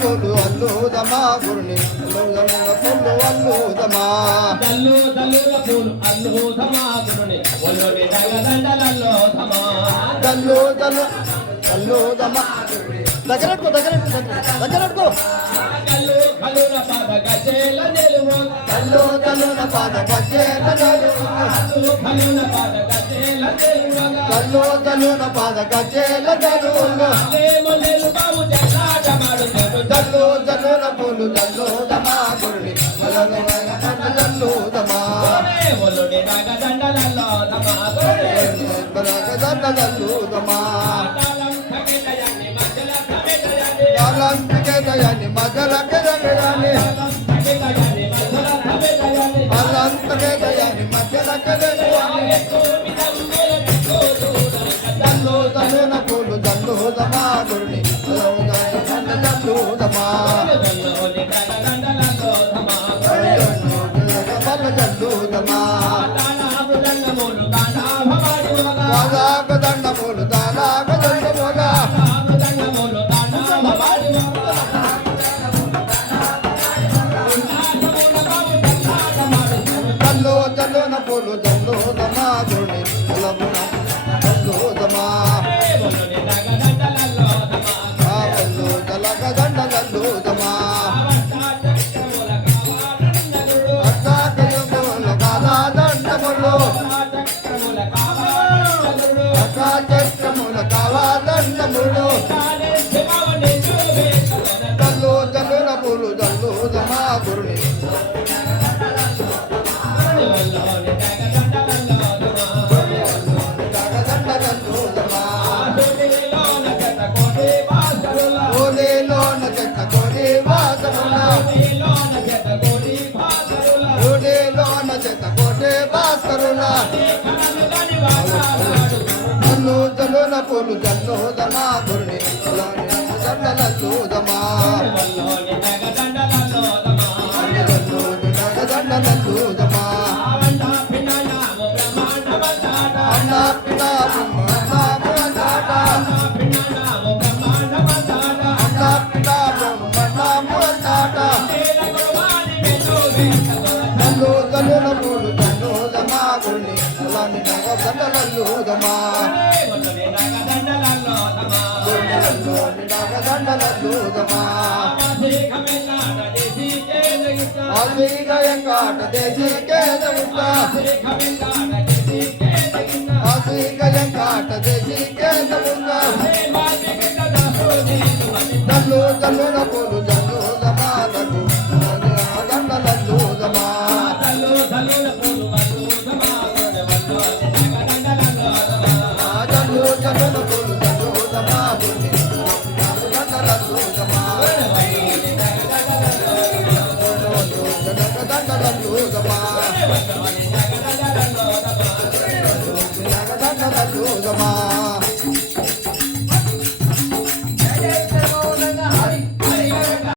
పూలు అల్లుదమా గురుని పూలు అల్లుదమా దల్లు దల్లుల పూలు అల్లుదమా గురుని ఒళ్ళోని రగ దండలలో దమా. దల్లు దల్లు అల్లుదమా దగ్గరట్టుకో దగ్గరట్టుకో దగ్గరట్టుకో కల్లు కల్లుల పాద గజేల నిలువ దల్లు దల్లున పాద గజ్జేల నలుగు. కల్లు కల్లుల పాద గజేల నిలువ. దల్లు దల్లున పాద లేము నిలువము జల్లాట మాడుతాడు దల్లు దల్లున పూలు దండలలో దమా తాళం తగిలయని మధ్యల తమిళయని కాలంతికే దయాన్ని మగలకే తమిళయని అల్లంతకే దయాన్ని మధ్యలకే దయాన్ని దల్లు దల్లున పూలు దల్లుదమా గురుని దల్లుదమా దండ దల్లుదమా అత్తాకయముల కాదా దండములు అకాచక్రముల కావా దండములు దల్లు దల్లున పూలు దల్లుదమా గురుని ఓలేలోన చెక్క భాస్కరుల. దల్లు దల్లున పూలు దల్లుదమా గురుని దండలూదమా దండలూదమా అన్న పితా దల్లుదమా గురుని నాగ నగ దండలూదమా దండలూదమా ఆశ్రీకయంగాట దేశీకే దముట ఆశ్రీకయంగాట దేశీకే దముట దల్లు దల్లున పూలు దండలూదమా